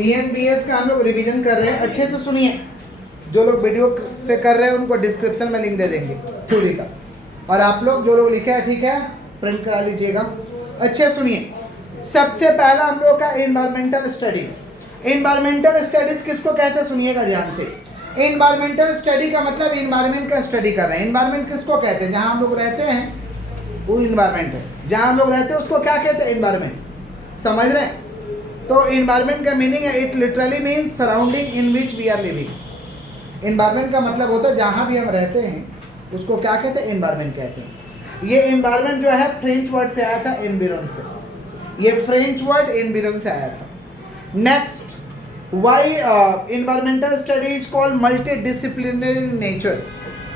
ENBS का हम लोग रिवीजन कर रहे हैं, अच्छे से सुनिए। जो लोग वीडियो से कर रहे हैं उनको डिस्क्रिप्शन में लिंक दे देंगे थ्योरी का, और आप लोग जो लोग लिखे हैं ठीक है प्रिंट करा लीजिएगा। अच्छे सुनिए, सबसे पहला हम लोग का एनवायरमेंटल स्टडी। एनवायरमेंटल स्टडीज किसको कहते हैं सुनिएगा ध्यान से। एनवायरमेंटल स्टडी का मतलब एनवायरमेंट का स्टडी कर रहे हैं। एनवायरमेंट किसको कहते हैं? जहाँ हम लोग रहते हैं वो एनवायरमेंट है, जहाँ हम लोग रहते हैं उसको क्या कहते हैं? एनवायरमेंट। समझ रहे हैं? तो एनवायरमेंट का मीनिंग है it literally means surrounding in which we are living. Environment का मतलब होता है जहाँ भी हम रहते हैं उसको क्या कहते हैं? एनवायरमेंट कहते हैं। ये एनवायरमेंट जो है फ्रेंच वर्ड से आया था, एनवायरन से। ये फ्रेंच वर्ड एनवायरन से आया था। Next, why environmental study is called multi disciplinary nature.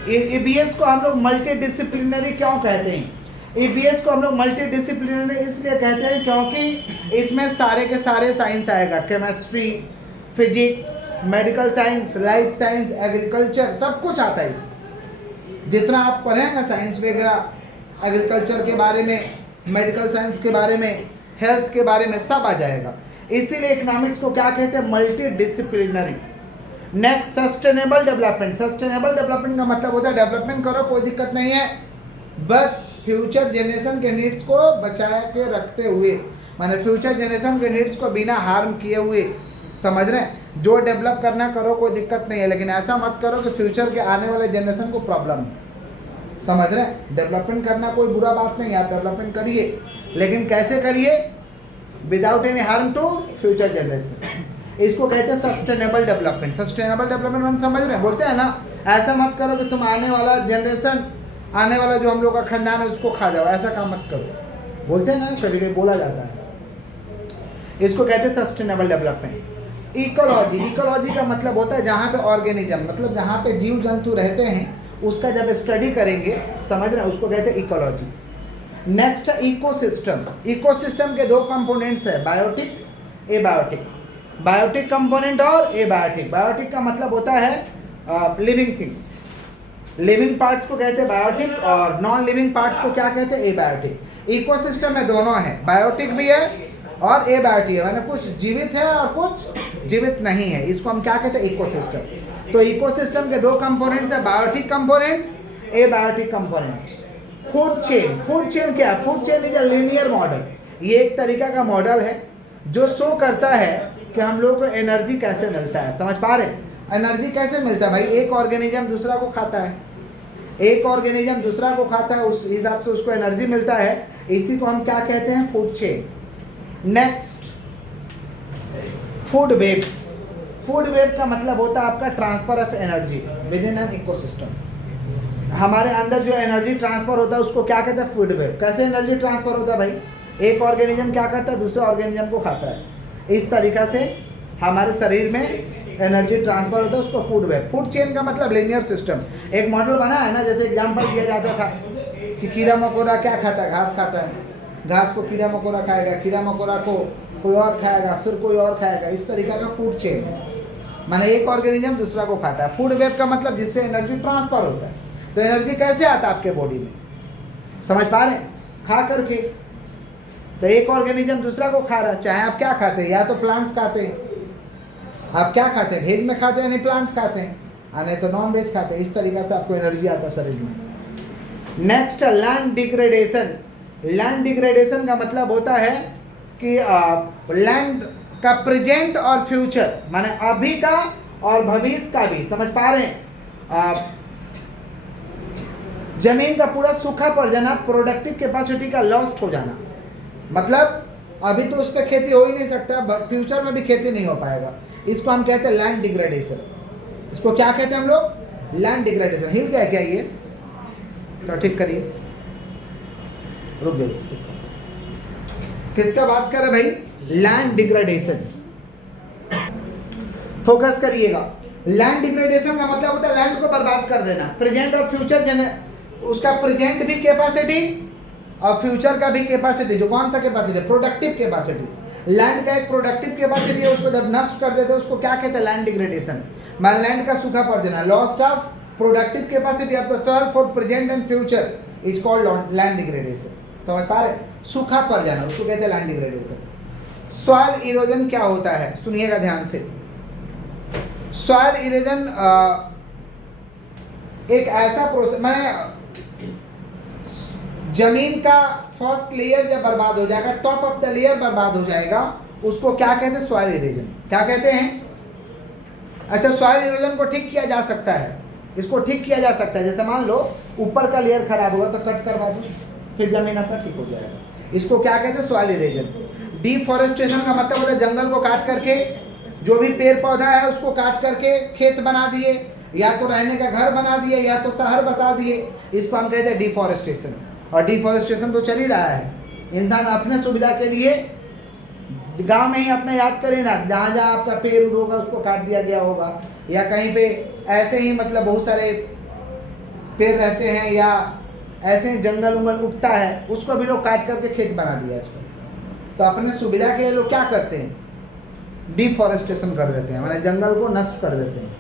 EBS को हम लोग मल्टी डिसिप्लिनरी क्यों कहते हैं? EBS को हम लोग मल्टी डिसिप्लिनरी इसलिए कहते हैं क्योंकि इसमें सारे के सारे साइंस आएगा, chemistry, physics, medical science, life science, agriculture, सब कुछ आता है इसमें। जितना आप पढ़ेंगे साइंस वगैरह, एग्रीकल्चर के बारे में, मेडिकल साइंस के बारे में, हेल्थ के बारे में, सब आ जाएगा। इसीलिए इकोनॉमिक्स को क्या कहते हैं? Multi disciplinary. Next, sustainable development. Sustainable development का मतलब होता है डेवलपमेंट करो कोई दिक्कत नहीं है, बट फ्यूचर जनरेशन के नीड्स को बचा के रखते हुए, माने फ्यूचर जनरेशन के नीड्स को बिना हार्म किए हुए। समझ रहे हैं? जो डेवलप करना करो कोई दिक्कत नहीं है, लेकिन ऐसा मत करो कि फ्यूचर के आने वाले जनरेशन को प्रॉब्लम हो। समझ रहे हैं? डेवलपमेंट करना कोई बुरा बात नहीं है, आप डेवलपमेंट करिए, लेकिन कैसे करिए? Without any harm to future generation. इसको कहते हैं सस्टेनेबल डेवलपमेंट। सस्टेनेबल डेवलपमेंट हम समझ रहे हैं, बोलते हैं ना ऐसा मत करो कि तुम आने वाला जनरेशन, आने वाला जो हम लोग का खानदान है उसको खा जाओ, ऐसा काम मत करो। बोलते हैं ना, कभी कभी बोला जाता है। इसको कहते हैं सस्टेनेबल डेवलपमेंट। इकोलॉजी। इकोलॉजी का मतलब होता है जहाँ पे ऑर्गेनिज्म, मतलब जहाँ पे जीव जंतु रहते हैं उसका जब स्टडी करेंगे, समझ रहे हैं, उसको कहते हैं इकोलॉजी। नेक्स्ट है इकोसिस्टम। इकोसिस्टम के दो कंपोनेंट्स है, बायोटिक, एबायोटिक। बायोटिक कंपोनेंट और एबायोटिक। बायोटिक का मतलब होता है लिविंग थिंग्स, लिविंग पार्ट्स को कहते हैं बायोटिक, और नॉन लिविंग पार्ट्स को क्या कहते हैं? एबायोटिक। इकोसिस्टम में दोनों है, बायोटिक भी है और एबायोटिक है, माने कुछ जीवित है और कुछ जीवित नहीं है। इसको हम क्या कहते हैं? इकोसिस्टम। तो इकोसिस्टम के दो कंपोनेंट्स है, biotic components, abiotic components. Food chain. Food chain क्या है? Food chain is a linear model. ये एक तरीका का मॉडल है जो शो करता है कि हम लोग को एनर्जी कैसे मिलता है। समझ पा रहे हैं? एनर्जी कैसे मिलता है भाई? एक ऑर्गेनिज्म दूसरा को खाता है, एक ऑर्गेनिज्म दूसरा को खाता है, उस हिसाब से उसको एनर्जी मिलता है। इसी को हम क्या कहते हैं? Food chain. Next, food web. Food web का मतलब होता है आपका transfer of energy with in an ecosystem. हमारे अंदर जो एनर्जी ट्रांसफर होता है उसको क्या कहते हैं? Food web. कैसे एनर्जी ट्रांसफर होता है भाई? एक ऑर्गेनिज्म क्या करता है? दूसरे ऑर्गेनिज्म को खाता है। इस तरीक़ा से हमारे शरीर में एनर्जी ट्रांसफर होता है, उसको फूड वेब। फूड चेन का मतलब लीनियर सिस्टम। एक मॉडल बना है ना, जैसे एग्जांपल दिया जाता था कि कीड़ा मकोड़ा क्या खाता है? घास खाता है, घास को कीड़ा मकोड़ा खाएगा, कीड़ा मकोड़ा को कोई और खाएगा, फिर कोई और खाएगा। इस तरीका का फूड चेन है, माने एक ऑर्गेनिज्म दूसरा को खाता है। फूड वेब का मतलब जिससे एनर्जी ट्रांसफर होता है। तो एनर्जी कैसे आता है आपके बॉडी में? समझ पा रहे हैं? खा करके। तो एक ऑर्गेनिज्म दूसरा को खा रहा है, चाहे आप क्या खाते हैं, या तो प्लांट्स खाते हैं, आप क्या खाते हैं? वेज में खाते हैं, नहीं प्लांट्स खाते हैं, नहीं तो नॉन वेज खाते हैं। इस तरीके से आपको एनर्जी आता है शरीर में। Next, land degradation. Land degradation का मतलब होता है कि लैंड का प्रेजेंट और फ्यूचर, माने अभी का और भविष्य का भी, समझ पा रहे हैं? जमीन का पूरा सूखा पड़ जाना, प्रोडक्टिव कैपेसिटी का लॉस्ट हो जाना। मतलब अभी तो उस पर खेती हो ही नहीं सकता, फ्यूचर में भी खेती नहीं हो पाएगा। इसको हम कहते हैं लैंड डिग्रेडेशन। इसको क्या कहते हैं हम लोग? Land degradation. हिल गया क्या ये? तो ठीक करिए, रुक जाइए। किसका बात कर रहे भाई? Land degradation. फोकस करिएगा। लैंड डिग्रेडेशन का मतलब होता है लैंड को बर्बाद कर देना। प्रेजेंट और फ्यूचर, उसका प्रेजेंट भी कैपेसिटी और फ्यूचर का भी कैपेसिटी, जो कौन सा कैपेसिटी? Productive capacity. लैंड का एक प्रोडक्टिव कैपेसिटी है, उसको जब नष्ट कर देते हैं उसको क्या कहते हैं? Land degradation. मान लैंड का सूखा पड़ जाना, lost of productive capacity of the soil for present and future is called land degradation. समझ पा रहे? सूखा पड़ जाना उसको कहते हैं लैंड डिग्रेडेशन। सॉइल इरोजन क्या होता है, सुनिएगा ध्यान से। सॉइल इरोजन एक ऐसा प्रोसेस, मैं जमीन का फर्स्ट लेयर जब बर्बाद हो जाएगा, टॉप ऑफ द लेयर बर्बाद हो जाएगा, उसको क्या कहते हैं, सॉइल इरोजन। क्या कहते हैं? अच्छा, सॉइल इरोजन को ठीक किया जा सकता है, इसको ठीक किया जा सकता है। जैसे मान लो ऊपर का लेयर खराब होगा तो कट करवा दो, फिर जमीन आपका ठीक हो जाएगा। इसको क्या कहते हैं, सॉइल इरोजन। डिफॉरेस्टेशन का मतलब होता है जंगल को काट करके, जो भी पेड़ पौधा है उसको काट करके खेत बना दिए, या तो रहने का घर बना दिए, या तो शहर बसा दिए, इसको हम कहते हैं डिफॉरेस्टेशन। और डिफॉरेस्टेशन तो चल ही रहा है, इंसान अपने सुविधा के लिए गांव में ही अपने याद करें ना, जहाँ जहाँ आपका पेड़ होगा उसको काट दिया गया होगा, या कहीं पे ऐसे ही मतलब बहुत सारे पेड़ रहते हैं, या ऐसे ही जंगल उंगल उगता है, उसको भी लोग काट करके खेत बना दिया इसमें। तो अपने सुविधा के लिए लोग क्या करते हैं, डिफॉरेस्टेशन कर देते हैं, माने जंगल को नष्ट कर देते हैं।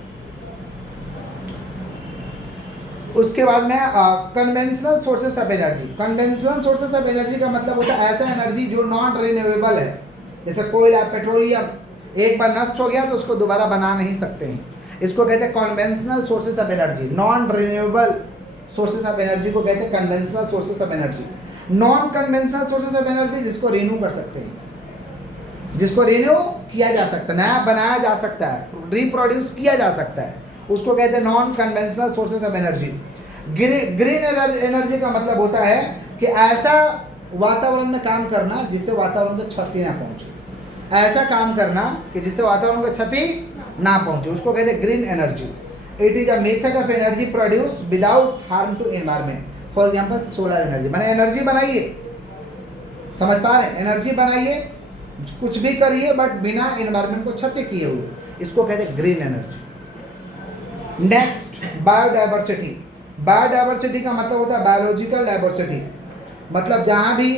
उसके बाद में conventional sources of energy. Conventional sources of energy का मतलब होता है ऐसा एनर्जी जो नॉन रिन्यूएबल है, जैसे कोयला, पेट्रोलियम, एक बार नष्ट हो गया तो उसको दोबारा बना नहीं सकते हैं, इसको कहते हैं conventional sources of energy. Non renewable sources of energy को कहते हैं conventional sources of energy. Non conventional sources of energy जिसको रिन्यू कर सकते हैं, जिसको रिन्यू किया जा सकता है, नया बनाया जा सकता है, रिप्रोड्यूस किया जा सकता है, उसको कहते हैं non conventional sources of energy. Green energy का मतलब होता है कि ऐसा वातावरण में काम करना जिससे वातावरण को क्षति ना पहुंचे, ऐसा काम करना कि जिससे वातावरण को क्षति ना पहुंचे, उसको कहते हैं green energy. It is a method of energy produce without harm to environment. For example solar energy, मैंने एनर्जी बनाइए, समझ पा रहे हैं, एनर्जी बनाइए, कुछ भी करिए बट बिना एनवायरमेंट को क्षति किए हुए, इसको कहते हैं green energy. Next, biodiversity. Biodiversity का मतलब होता है बायोलॉजिकल डाइवर्सिटी, मतलब जहाँ भी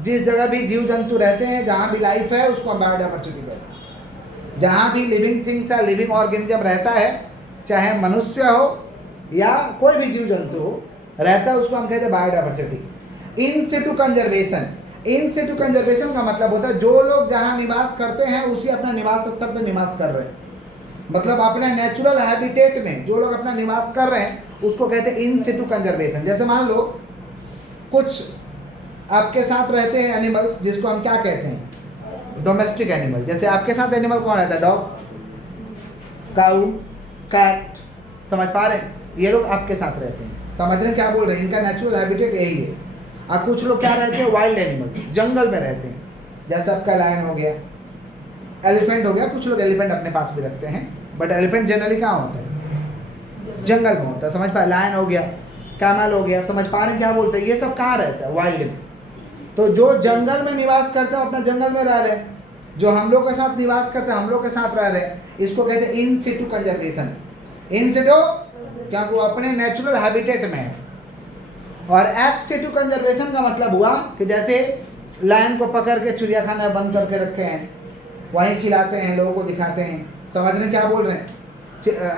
जिस जगह भी जीव जंतु रहते हैं, जहाँ भी लाइफ है, उसको हम बायोडाइवर्सिटी कहते हैं। जहाँ भी लिविंग थिंग्स या लिविंग ऑर्गेनिज्म रहता है, चाहे मनुष्य हो या कोई भी जीव जंतु हो रहता है, उसको हम कहते हैं बायोडाइवर्सिटी। इन सिटू कंजर्वेशन। इन सिटू कंजर्वेशन का मतलब होता है जो लोग जहाँ निवास करते हैं उसी अपना निवास स्थल पर निवास कर रहे हैं, मतलब अपने नेचुरल हैबिटेट में जो लोग अपना निवास कर रहे हैं उसको कहते हैं इन सिटू कंजर्वेशन। जैसे मान लो कुछ आपके साथ रहते हैं एनिमल्स, जिसको हम क्या कहते हैं, डोमेस्टिक एनिमल। जैसे आपके साथ एनिमल कौन रहता है, डॉग, काऊ, कैट, समझ पा रहे हैं, ये लोग आपके साथ रहते हैं, समझ रहे हैं क्या बोल रहे हैं, इनका नेचुरल हैबिटेट यही है। और कुछ लोग क्या रहते हैं, वाइल्ड एनिमल, जंगल में रहते हैं, जैसे आपका लायन हो गया, एलिफेंट हो गया, कुछ लोग एलिफेंट अपने पास भी रखते हैं, बट एलिफेंट जनरली कहाँ होता है, जंगल में होता है, समझ पा। लायन हो गया, कैमल हो गया, समझ पा रहे हैं क्या बोलते हैं, ये सब कहाँ रहता है, वाइल्ड में। तो जो जंगल में निवास करते हैं अपना जंगल में रह रहे हैं, जो हम लोग के साथ निवास करते हैं हम लोग के साथ रह रहे हैं, इसको कहते हैं इन सिटू कंजर्वेशन। इन सिटू क्या, वो अपने नेचुरल हैबिटेट में है। और एक्स सिटू कंजर्वेशन का मतलब हुआ कि जैसे लायन को पकड़ के चिड़ियाखाना बंद करके रखे हैं, वहीं खिलाते हैं, लोगों को दिखाते हैं, समझ रहे क्या बोल रहे हैं।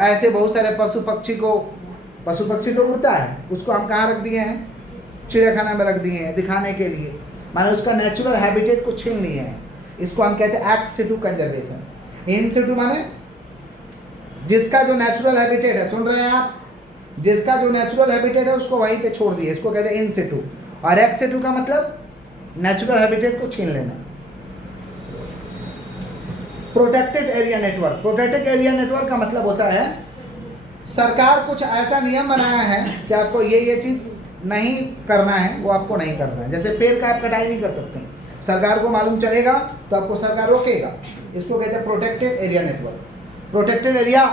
ऐसे बहुत सारे पशु पक्षी को, पशु पक्षी तो उड़ता है, उसको हम कहाँ रख दिए हैं, चिड़ियाखाना में रख दिए हैं दिखाने के लिए, माने उसका नेचुरल हैबिटेट को छीन लिए हैं, इसको हम कहते हैं एक्स सिटू कंजर्वेशन। इन सिटू माने जिसका जो नेचुरल हैबिटेट है, सुन रहे हैं आप, जिसका जो नेचुरल हैबिटेट है उसको वहीं पे छोड़ दिए, इसको कहते हैं इन सिटू। और एक्स सिटू का मतलब नेचुरल हैबिटेट को छीन लेना। Protected area network. Protected area network का मतलब होता है सरकार कुछ ऐसा नियम बनाया है कि आपको ये चीज़ नहीं करना है, वो आपको नहीं करना है। जैसे पेड़ का आप कटाई नहीं कर सकते, सरकार को मालूम चलेगा तो आपको सरकार रोकेगा, इसको कहते हैं protected area network. Protected area,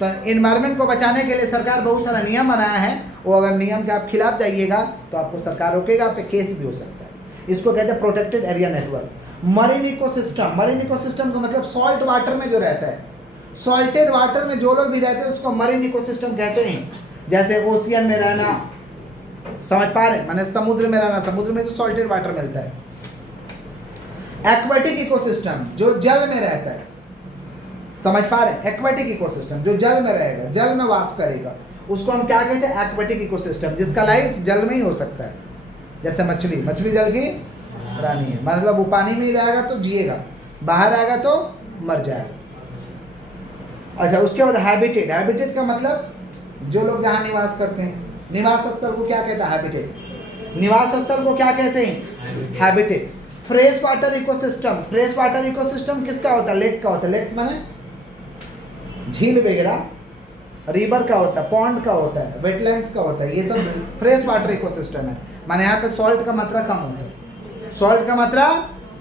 तो इन्वायरमेंट को बचाने के लिए सरकार बहुत सारा नियम बनाया है, वो अगर नियम के आप खिलाफ जाइएगा तो आपको सरकार रोकेगा, आप पे केस भी हो सकता है, इसको कहते हैं protected area network. Marine ecosystem. Marine ecosystem का मतलब सॉल्ट वाटर में जो रहता है, सॉल्टेड वाटर में जो लोग भी रहते हैं उसको मरीन इकोसिस्टम कहते हैं। जैसे ओशियन में रहना, समझ पा रहे, माने समुद्र में रहना, समुद्र में तो सॉल्टेड वाटर मिलता है। एक्वेटिक इकोसिस्टम, जो जल में रहता है, समझ पा रहे, एक्वेटिक इकोसिस्टम जो जल में रहेगा, जल में वास करेगा, उसको हम क्या कहते हैं, एक्वेटिक इकोसिस्टम, जिसका लाइफ जल में ही हो सकता है। जैसे मछली, मछली जल की रानी है, मतलब वो पानी में ही रहेगा तो जिएगा, बाहर आएगा तो मर जाएगा। अच्छा, उसके बाद हैबिटेट। हैबिटेट का मतलब जो लोग जहाँ निवास करते हैं, निवास स्थल को क्या कहता है? हैबिटेट। निवास स्थल को क्या कहते हैं? Habitat. Fresh water ecosystem. Fresh water ecosystem किसका होता है? लेक का होता है। लेक्स माने झील वगैरह, रिवर का होता है, पॉन्ड का होता है, वेटलैंड्स का होता है, ये सब फ्रेश वाटर इकोसिस्टम है। माने यहाँ पे सॉल्ट का मात्रा कम होता है, सॉल्ट का मात्रा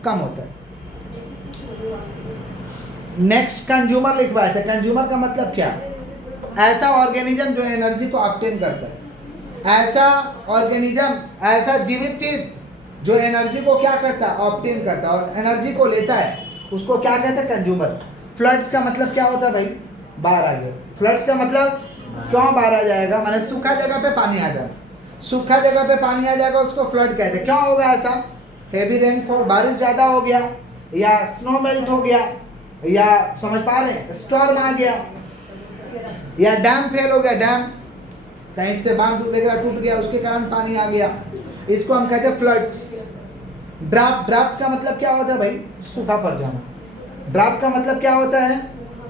कम होता है। नेक्स्ट कंज्यूमर लिखवाए थे। कंज्यूमर का मतलब क्या? ऐसा ऑर्गेनिज्म जो एनर्जी को ऑब्टेन करता है, ऐसा ऑर्गेनिज्म, ऐसा जीवित चीज जो एनर्जी को क्या करता है? ऑब्टेन करता है और एनर्जी को लेता है, उसको क्या कहते हैं? कंज्यूमर। फ्लड्स का मतलब क्या होता है भाई? बाहर आ गया। फ्लड्स का मतलब क्यों बाहर आ जाएगा? माने सूखा जगह पे पानी आ जाए, सूखा जगह पे पानी आ जाएगा, उसको फ्लड कहते हैं। क्यों होगा ऐसा? हेवी रेनफॉल, बारिश ज़्यादा हो गया, या स्नो मेल्ट हो गया, या समझ पा रहे हैं, स्टॉर्म आ गया, या डैम फेल हो गया, डैम कहीं से बांध वगैरह टूट गया, उसके कारण पानी आ गया, इसको हम कहते हैं फ्लड्स। ड्राफ्ट। ड्राफ्ट का मतलब क्या होता है भाई? सूखा पड़ जाना। ड्राफ्ट का मतलब क्या होता है?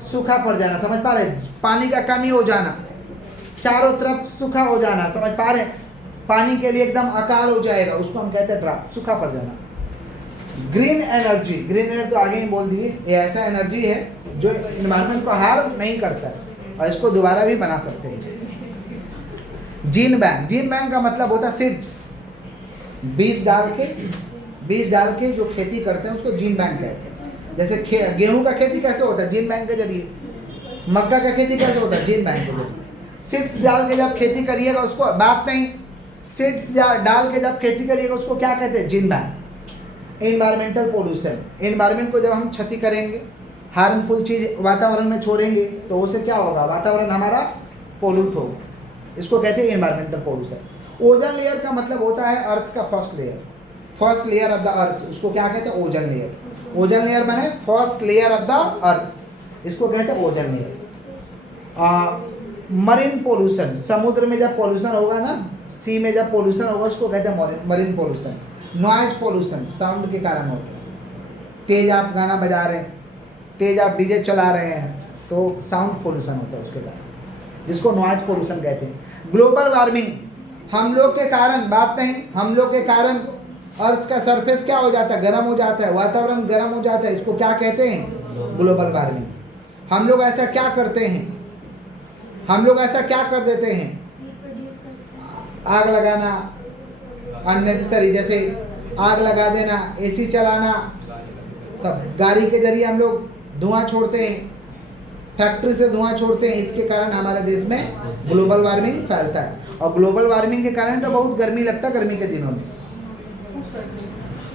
सूखा पड़ जाना। समझ पा रहे हैं? पानी का कमी हो जाना, चारों तरफ सूखा हो जाना। समझ पा रहे हैं? पानी के लिए एकदम अकाल हो जाएगा, उसको हम कहते हैं ड्राफ्ट, सूखा पड़ जाना। Green energy. ग्रीन एनर्जी तो आगे ही बोल दिए, ये ऐसा एनर्जी है जो एनवायरनमेंट को हार्म नहीं करता है और इसको दोबारा भी बना सकते हैं। Gene bank. जीन बैंक का मतलब होता है सीड्स, बीज डाल के जो खेती करते हैं उसको जीन बैंक कहते हैं। जैसे गेहूं का खेती कैसे होता है? जीन बैंक के जरिए। मक्का का खेती कैसे होता है? जीन बैंक के जरिए। सीड्स डाल के जब खेती करिएगा उसको, बात नहीं, सीड्स डाल के जब खेती करिएगा उसको क्या कहते हैं? Gene bank. Environmental pollution. Environment को जब हम क्षति करेंगे, हार्मफुल चीज़ वातावरण में छोड़ेंगे तो उससे क्या होगा? वातावरण हमारा पोल्यूट होगा, इसको कहते हैं एनवायरमेंटल पोल्यूशन। ओजन लेयर का मतलब होता है अर्थ का first layer, first layer of the earth, उसको क्या कहते हैं? ओजन लेयर। ओजन लेयर माने first layer of the earth, इसको कहते हैं ओजन लेयर। Marine pollution. समुद्र में जब पोल्यूशन होगा ना, सी में जब पोल्यूशन होगा उसको कहते हैं marine pollution. Noise pollution, sound के कारण होता है। तेज आप गाना बजा रहे हैं, तेज आप डीजे चला रहे हैं तो साउंड पोल्यूशन होता है उसके कारण, जिसको नॉइज पोल्यूशन कहते हैं। Global warming. हम लोग के कारण, बात नहीं, हम लोग के कारण अर्थ का सरफेस क्या हो जाता है? गर्म हो जाता है, वातावरण गर्म हो जाता है, इसको क्या कहते हैं? Global warming. हम लोग ऐसा क्या करते हैं? हम लोग ऐसा क्या कर देते हैं? आग लगाना अननेसेसरी, जैसे आग लगा देना, एसी चलाना, सब गाड़ी के जरिए हम लोग धुआं छोड़ते हैं, फैक्ट्री से धुआं छोड़ते हैं, इसके कारण हमारे देश में ग्लोबल वार्मिंग फैलता है। और ग्लोबल वार्मिंग के कारण तो बहुत गर्मी लगता है गर्मी के दिनों में।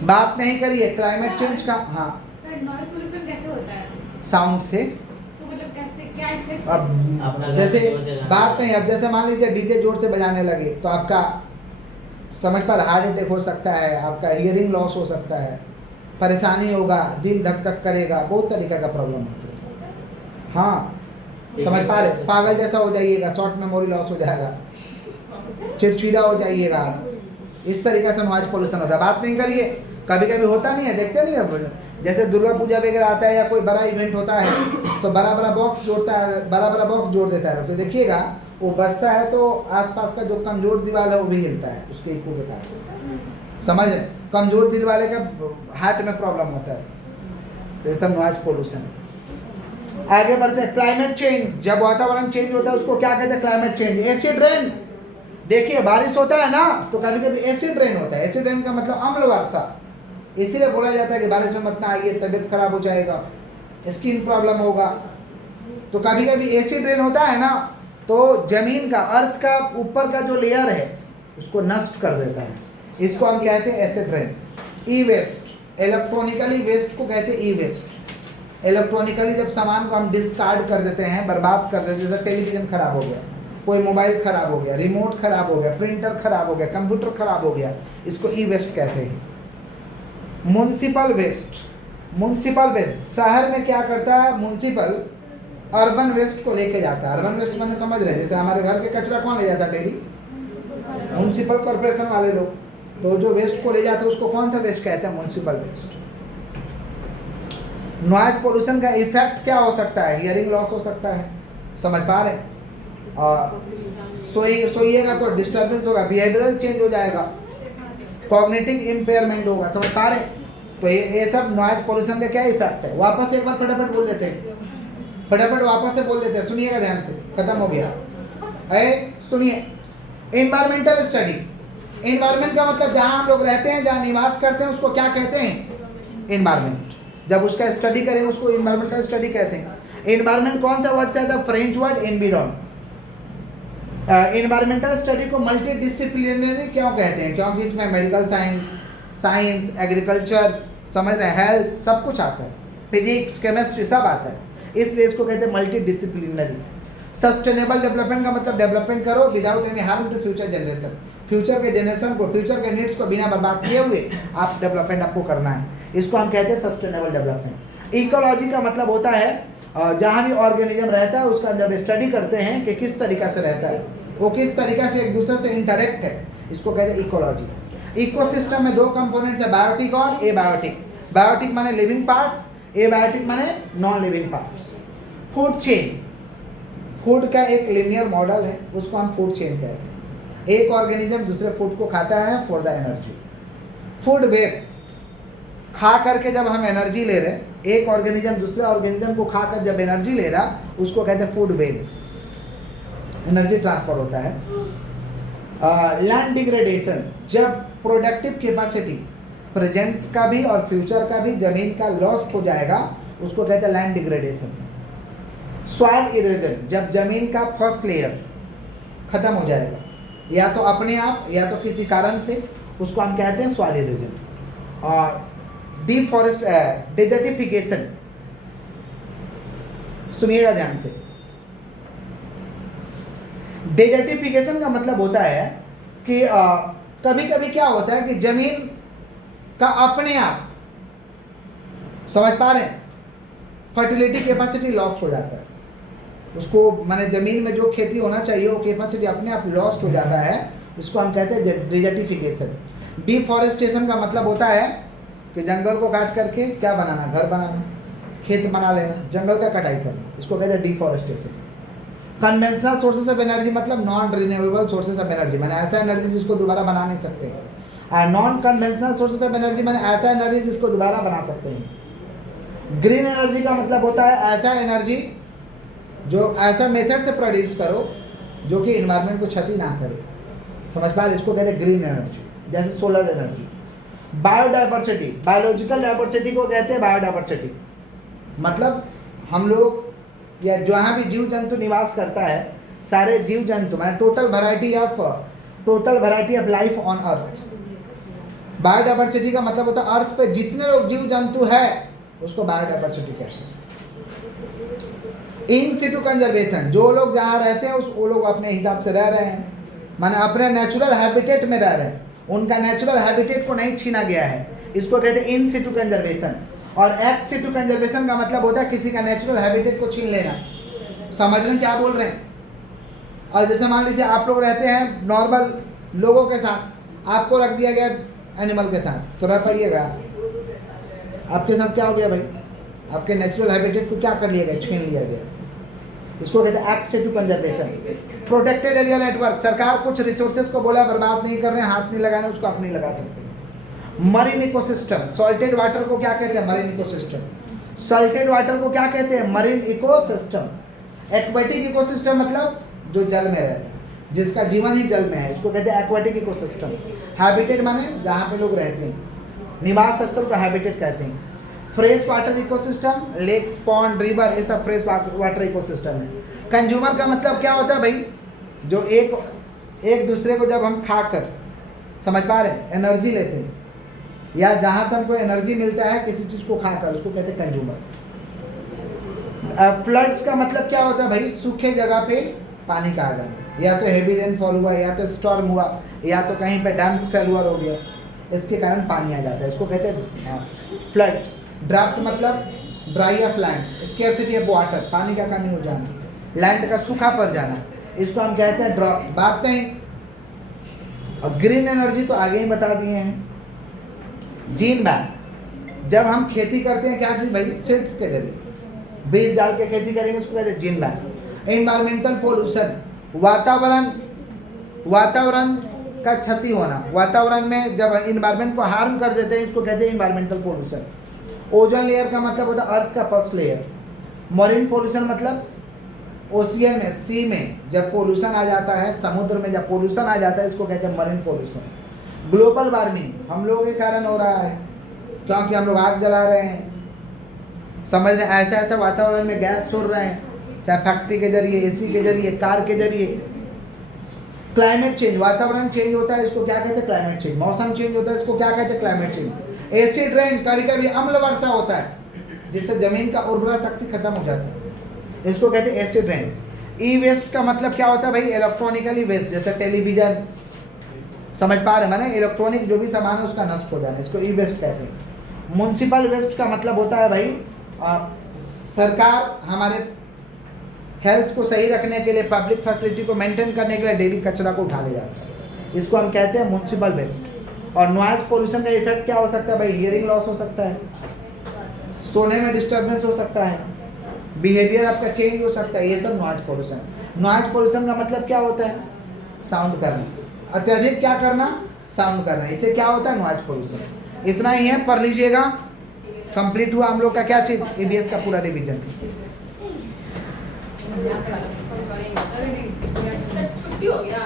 बात नहीं करिए क्लाइमेट चेंज का। हाँ, नॉइज पोल्यूशन कैसे होता है? साउंड से। तो मतलब कैसे, क्या इफेक्ट? अब जैसे बात नहीं, अब जैसे मान लीजिए डीजे जोर से बजाने लगे तो आपका समझ पर हार्ट अटैक हो सकता है, आपका हियरिंग लॉस हो सकता है, परेशानी होगा, दिल धक धक करेगा, बहुत तरीके का प्रॉब्लम होता है। हाँ, समझ पा रहे? पागल जैसा हो जाइएगा, शॉर्ट मेमोरी लॉस हो जाएगा, चिड़चिड़ा हो जाइएगा, इस तरीके से नॉइज पोल्यूशन होता है। बात नहीं करिए, कभी कभी होता नहीं है, देखते नहीं है, जैसे दुर्गा पूजा वगैरह आता है या कोई बड़ा इवेंट होता है तो बड़ा बड़ा बॉक्स जोड़ता है, बड़ा बड़ा बॉक्स जोड़ देता है, तो देखिएगा वो बजता है तो आसपास का जो कमजोर दीवार है वो भी हिलता है उसके इको के कारण। समझ रहे? कमजोर दिल वाले का हार्ट में प्रॉब्लम होता है, तो ये सब नॉइज पोल्यूशन। आगे बढ़ते हैं। Climate change. जब वातावरण चेंज होता है उसको क्या कहते हैं? Climate change. Acid rain. देखिए बारिश होता है ना तो कभी कभी एसिड रेन होता है। एसिड रेन का मतलब अम्ल वर्षा, इसीलिए बोला जाता है कि बारिश में मत ना आइए, तबीयत खराब हो जाएगा, स्किन प्रॉब्लम होगा। तो कभी कभी एसिड रेन होता है ना तो जमीन का, अर्थ का ऊपर का जो लेयर है उसको नष्ट कर देता है, इसको हम कहते हैं एसिड रेन। ई वेस्ट। इलेक्ट्रॉनिकली वेस्ट को कहते हैं ई वेस्ट। इलेक्ट्रॉनिकली जब सामान को हम डिस्कार्ड कर देते हैं, बर्बाद कर देते हैं, जैसे टेलीविजन खराब हो गया, कोई मोबाइल खराब हो गया, रिमोट खराब हो गया, प्रिंटर खराब हो गया, कंप्यूटर खराब हो गया, इसको ई वेस्ट कहते हैं। Municipal waste. म्युनिसिपल वेस्ट, शहर में क्या करता है? म्युनिसिपल अर्बन वेस्ट को लेके जाता है। अर्बन वेस्ट मैंने समझ रहे हैं, जैसे हमारे घर के कचरा कौन ले जाता है डेली? म्युनिसिपल कॉर्पोरेशन वाले लोग। तो जो वेस्ट को ले जाते हैं उसको कौन सा वेस्ट कहते हैं? Municipal waste. नॉइज पोल्यूशन का इफेक्ट क्या हो सकता है? हियरिंग लॉस हो सकता है, समझ पा रहे हैं? और सोइएगा तो डिस्टर्बेंस होगा, बिहेवियरल चेंज हो जाएगा, कॉग्निटिव इम्पेयरमेंट होगा, समझ पा रहे हैं? तो ये सब नॉइज पोल्यूशन का क्या इफेक्ट है? वापस एक बार फटाफट बोल देते हैं, फटाफट वापस से बोल देते हैं, सुनिएगा ध्यान से, खत्म हो गया। अरे सुनिए, एनवायरमेंटल स्टडी। एनवायरमेंट का मतलब जहाँ हम लोग रहते हैं, जहाँ निवास करते हैं, उसको क्या कहते हैं? एनवायरमेंट। जब उसका स्टडी करेंगे उसको एनवायरमेंटल स्टडी कहते हैं। एनवायरमेंट कौन सा वर्ड से आता है? French word environ. Environmental study को मल्टी डिसिप्लिनरी क्यों कहते हैं? क्योंकि इसमें मेडिकल साइंस, एग्रीकल्चर, समझ रहे हैं, हेल्थ, सब कुछ आता है, फिजिक्स, केमिस्ट्री सब आता है, इसलिए इसको कहते हैं मल्टी डिसिप्लिनरी। सस्टेनेबल डेवलपमेंट का मतलब डेवलपमेंट करो without any harm to future generation. Future के जनरेशन को, फ्यूचर के नीड्स को बिना बर्बाद किए हुए आप डेवलपमेंट आपको करना है, इसको हम कहते हैं सस्टेनेबल डेवलपमेंट। इकोलॉजी का मतलब होता है जहाँ भी ऑर्गेनिज्म रहता है उसका जब स्टडी करते हैं कि किस तरीक़ा से रहता है, वो किस तरीक़ा से एक दूसरे से इंटरेक्ट है, इसको कहते हैं इकोलॉजी। इकोसिस्टम में दो कंपोनेंट्स है, बायोटिक और एबायोटिक। बायोटिक माने लिविंग पार्ट्स, एबायोटिक माने non living parts. Food chain, food का एक लिनियर मॉडल है, उसको हम फूड चेन कहते हैं। एक ऑर्गेनिज्म दूसरे फूड को खाता है for the energy. Food web, खा करके जब हम एनर्जी ले रहे, एक ऑर्गेनिज्म दूसरे ऑर्गेनिज्म को खाकर जब एनर्जी ले रहा, उसको कहते हैं फूड वेब, एनर्जी ट्रांसफर होता है। लैंड डिग्रेडेशन, जब प्रोडक्टिव कैपेसिटी प्रेजेंट का भी और फ्यूचर का भी जमीन का लॉस हो जाएगा, उसको कहते हैं लैंड डिग्रेडेशन। सॉइल इरोजन, जब जमीन का फर्स्ट लेयर खत्म हो जाएगा, या तो अपने आप या तो किसी कारण से, उसको हम कहते हैं सॉइल इरोजन। और डेजर्टिफिकेशन, सुनिएगा ध्यान से, डेजर्टिफिकेशन का मतलब होता है कि कभी कभी क्या होता है कि जमीन का अपने आप, समझ पा रहे हैं, फर्टिलिटी कैपेसिटी लॉस्ट हो जाता है, उसको माने जमीन में जो खेती होना चाहिए वो कैपेसिटी अपने आप लॉस्ट हो जाता है, उसको हम कहते हैं डेजर्टिफिकेशन। डिफॉरेस्टेशन का मतलब होता है कि जंगल को काट करके क्या बनाना, घर बनाना, खेत बना लेना, जंगल का कटाई करना, इसको कहते हैं deforestation. Conventional sources of energy मतलब non renewable sources of energy, मैंने ऐसा एनर्जी जिसको दोबारा बना नहीं सकते। और non conventional sources of energy मैंने ऐसा एनर्जी जिसको दोबारा बना सकते हैं। ग्रीन एनर्जी का मतलब होता है ऐसा एनर्जी जो ऐसा मेथड से प्रोड्यूस करो जो कि इन्वायरमेंट को क्षति ना करे, समझ पा रहे, इसको कहते हैं ग्रीन एनर्जी, जैसे solar energy. Biodiversity, biological diversity को कहते हैं बायोडाइवर्सिटी, मतलब हम लोग या जहाँ भी जीव जंतु निवास करता है, सारे जीव जंतु माने total variety of life on earth. Biodiversity का मतलब होता है अर्थ पे जितने लोग जीव जंतु है उसको बायोडाइवर्सिटी कहते हैं। इन सिटू कंजर्वेशन, जो लोग जहाँ रहते हैं वो लोग अपने हिसाब से रह रहे हैं, माने अपने नेचुरल हैबिटेट में रह रहे हैं, उनका नेचुरल हैबिटेट को नहीं छीना गया है, इसको कहते हैं इन सिटू कंजर्वेशन। और एक्स सिटू कंजर्वेशन का मतलब होता है किसी का नेचुरल हैबिटेट को छीन लेना। समझ रहे हैं क्या बोल रहे हैं? और जैसे मान लीजिए आप लोग रहते हैं नॉर्मल लोगों के साथ, आपको रख दिया गया एनिमल के साथ, तो रह पाइएगा? आपके साथ क्या हो गया भाई? आपके नेचुरल हैबिटेट को क्या कर लिया गया, छीन लिया गया, इसको कहते हैं act Situ conservation. Protected area network, सरकार कुछ रिसोर्सेज को बोला बर्बाद नहीं कर रहे हैं, हाथ नहीं लगाना, उसको आप नहीं लगा सकते। मरीन इकोसिस्टम, सॉल्टेड वाटर को क्या कहते हैं? Marine ecosystem. सॉल्टेड वाटर को क्या कहते हैं? Marine ecosystem. एक्वेटिक इकोसिस्टम मतलब जो जल में रहता है, जिसका जीवन ही जल में है, इसको कहते हैं एक्वेटिक इकोसिस्टम। हैबिटेट माने जहाँ पे लोग रहते हैं, निवास स्थल को हैबिटेट कहते हैं। Fresh water ecosystem, lakes, pond, river, ये सब फ्रेश वाटर इकोसिस्टम है। कंज्यूमर का मतलब क्या होता है भाई? जो एक दूसरे को जब हम खाकर, समझ पा रहे हैं, एनर्जी लेते हैं, या जहाँ से हमको एनर्जी मिलता है किसी चीज़ को खाकर, उसको कहते हैं कंज्यूमर। फ्लड्स का मतलब क्या होता है भाई? सूखे जगह पे पानी का आ जाना, या तो हेवी रेनफॉल हुआ, या तो स्टॉर्म हुआ, या तो कहीं पे डैम्स फेल्यूर हो गया, इसके कारण पानी आ जाता है, इसको कहते हैं फ्लड्स। ड्राफ्ट मतलब dry of land, scarcity of water, पानी का कमी हो जाना, लैंड का सूखा पड़ जाना, इसको हम कहते हैं ड्रॉप। बात नहीं, और ग्रीन एनर्जी तो आगे ही बता दिए हैं। जीन बैंक, जब हम खेती करते हैं क्या चीज भाई, सीड्स के जरिए बीज डाल के खेती करेंगे, उसको कहते हैं जीन बैंक। एनवायरमेंटल पोल्यूशन, वातावरण का क्षति होना, वातावरण में जब इन्वायरमेंट को हार्म कर देते हैं, इसको कहते हैं इन्वायरमेंटल पोल्यूशन। ओजोन लेयर का मतलब होता है अर्थ का फर्स्ट लेयर। मरीन पोल्यूशन मतलब ओशियन में, सी में जब पोल्यूशन आ जाता है, समुद्र में जब पोल्यूशन आ जाता है, इसको कहते हैं मरीन पोल्यूशन। ग्लोबल वार्मिंग हम लोगों के कारण हो रहा है, क्योंकि हम लोग आग जला रहे हैं, समझ रहे हैं, ऐसा ऐसा वातावरण में गैस छोड़ रहे हैं, चाहे फैक्ट्री के जरिए, एसी के जरिए, कार के जरिए। क्लाइमेट चेंज, वातावरण चेंज होता है, इसको क्या कहते हैं, क्लाइमेट चेंज। मौसम चेंज होता है, इसको क्या कहते हैं, क्लाइमेट चेंज। एसिड रेन, कभी कभी अम्ल वर्षा होता है, जिससे जमीन का उर्वरा शक्ति खत्म हो जाता है, इसको कहते हैं एसिड रेन। ई वेस्ट का मतलब क्या होता है भाई, इलेक्ट्रॉनिकली वेस्ट, जैसे टेलीविजन, समझ पा रहे हैं ना, इलेक्ट्रॉनिक जो भी सामान है उसका नष्ट हो जाना, इसको ई वेस्ट कहते हैं। म्युनिसिपल वेस्ट का मतलब होता है भाई, सरकार हमारे हेल्थ को सही रखने के लिए, पब्लिक फैसिलिटी को मेंटेन करने के लिए डेली कचरा को उठा ले जाता है, इसको हम कहते हैं म्युनिसिपल वेस्ट। और नॉइज पोल्यूशन का इफेक्ट क्या हो सकता है भाई, हियरिंग लॉस हो सकता है, सोने में डिस्टर्बेंस हो सकता है, बिहेवियर आपका चेंज हो सकता है, ये सब नॉइज पोल्यूशन। नॉइज पोल्यूशन का मतलब क्या होता है, साउंड करना, अत्यधिक क्या करना, साउंड करना, इससे क्या होता है, नॉइज पोल्यूशन। इतना ही है, पढ़ लीजिएगा। कंप्लीट हुआ हम लोग का क्या चीज, ईबीएस का पूरा रिवीजन। छुट्टी हो गया।